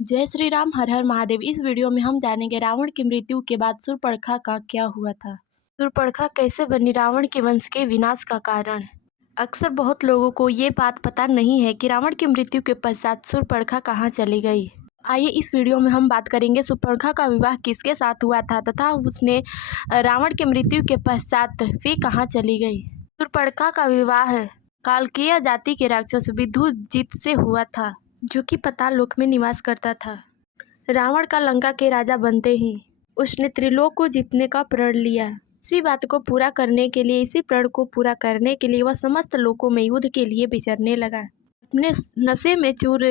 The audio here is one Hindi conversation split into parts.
जय श्री राम, हर हर महादेव। इस वीडियो में हम जानेंगे रावण की मृत्यु के बाद शूर्पणखा का क्या हुआ था। शूर्पणखा कैसे बनी रावण के वंश के विनाश का कारण। अक्सर बहुत लोगों को ये बात पता नहीं है कि रावण की मृत्यु के पश्चात शूर्पणखा कहाँ चली गई। आइए इस वीडियो में हम बात करेंगे शूर्पणखा का विवाह किसके साथ हुआ था तथा उसने रावण की मृत्यु के पश्चात वे कहाँ चली गई। शूर्पणखा का विवाह कालकेय जाति के राक्षस विदुजीत से हुआ था, जो कि पाताल लोक में निवास करता था। रावण का लंका के राजा बनते ही उसने त्रिलोक को जीतने का प्रण लिया। इसी बात को पूरा करने के लिए, इसी प्रण को पूरा करने के लिए वह समस्त लोकों में युद्ध के लिए विचरने लगा। अपने नशे में चूर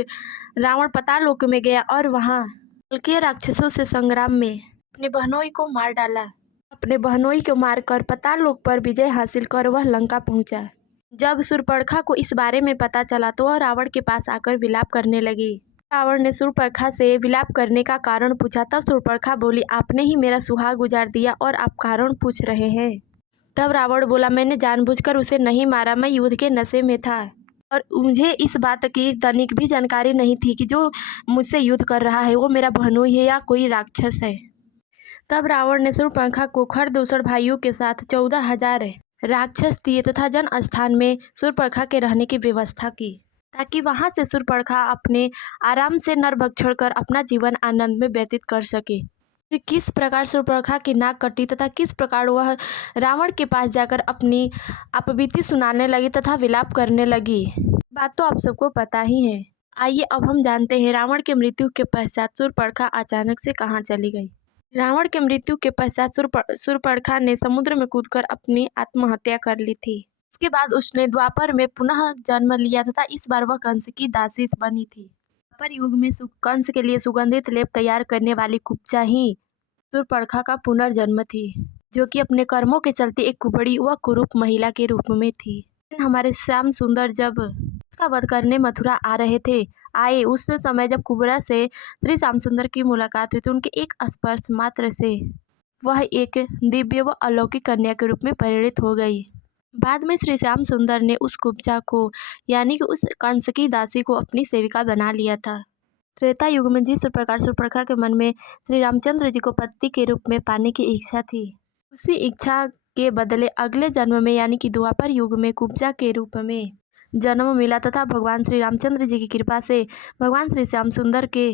रावण पाताल लोक में गया और वहां कालकेय राक्षसों से संग्राम में अपने बहनोई को मार डाला। अपने बहनोई को मारकर पाताल लोक पर विजय हासिल कर वह लंका पहुंचा। जब शूर्पणखा को इस बारे में पता चला तो वह रावण के पास आकर विलाप करने लगी। रावण ने शूर्पणखा से विलाप करने का कारण पूछा। तब शूर्पणखा बोली, आपने ही मेरा सुहाग उजाड़ दिया और आप कारण पूछ रहे हैं। तब रावण बोला, मैंने जानबूझकर उसे नहीं मारा, मैं युद्ध के नशे में था और मुझे इस बात की तनिक भी जानकारी नहीं थी कि जो मुझसे युद्ध कर रहा है वो मेरा बहनोई है या कोई राक्षस है। तब रावण ने शूर्पणखा को खरदूषण भाइयों के साथ 14,000 राक्षस दिए तथा जन स्थान में शूर्पणखा के रहने की व्यवस्था की, ताकि वहां से शूर्पणखा अपने आराम से नरभक्षण कर अपना जीवन आनंद में व्यतीत कर सके। फिर किस प्रकार शूर्पणखा की नाक कटी तथा किस प्रकार वह रावण के पास जाकर अपनी अपबीती सुनाने लगी तथा विलाप करने लगी, बात तो आप सबको पता ही है। आइए अब हम जानते हैं रावण के मृत्यु के पश्चात शूर्पणखा अचानक से कहाँ चली गई। रावण के मृत्यु के पश्चात शूर्पणखा ने समुद्र में कूदकर अपनी आत्महत्या कर ली थी। इसके बाद उसने द्वापर में पुनः जन्म लिया तथा इस बार वह कंस की दासी बनी थी। द्वापर युग में कंस के लिए सुगंधित लेप तैयार करने वाली कुब्जा ही शूर्पणखा का पुनर्जन्म थी, जो कि अपने कर्मों के चलते एक कुबड़ी व कुरूप महिला के रूप में थी। हमारे श्याम सुंदर जब उसका वध करने मथुरा आए उस समय जब कुबड़ा से श्री श्याम सुंदर की मुलाकात हुई तो उनके एक स्पर्श मात्र से वह एक दिव्य व अलौकिक कन्या के रूप में परिणित हो गई। बाद में श्री श्याम सुंदर ने उस कुब्जा को यानी कि उस कंस की दासी को अपनी सेविका बना लिया था। त्रेता युग में जिस प्रकार शूर्पणखा के मन में श्री रामचंद्र जी को पति के रूप में पाने की इच्छा थी, उसी इच्छा के बदले अगले जन्म में यानी कि द्वापर युग में कुब्जा के रूप में जन्म मिला तथा भगवान श्री रामचंद्र जी की कृपा से भगवान श्री श्याम सुंदर के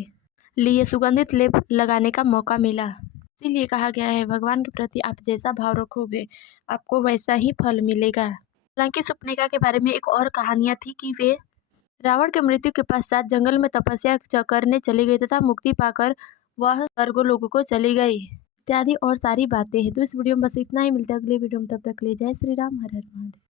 लिए सुगंधित लेप लगाने का मौका मिला। इसीलिए कहा गया है, भगवान के प्रति आप जैसा भाव रखोगे आपको वैसा ही फल मिलेगा। हालांकि शूर्पणखा के बारे में एक और कहानियां थी कि वे रावण के मृत्यु के पश्चात जंगल में तपस्या करने चली गई तथा मुक्ति पाकर वह स्वर्गलोक को चली गई इत्यादि और सारी बातें हैं। तो इस वीडियो में बस इतना ही। मिलता है अगले वीडियो में, तब तक के लिए जय श्री राम, हर हर महादेव।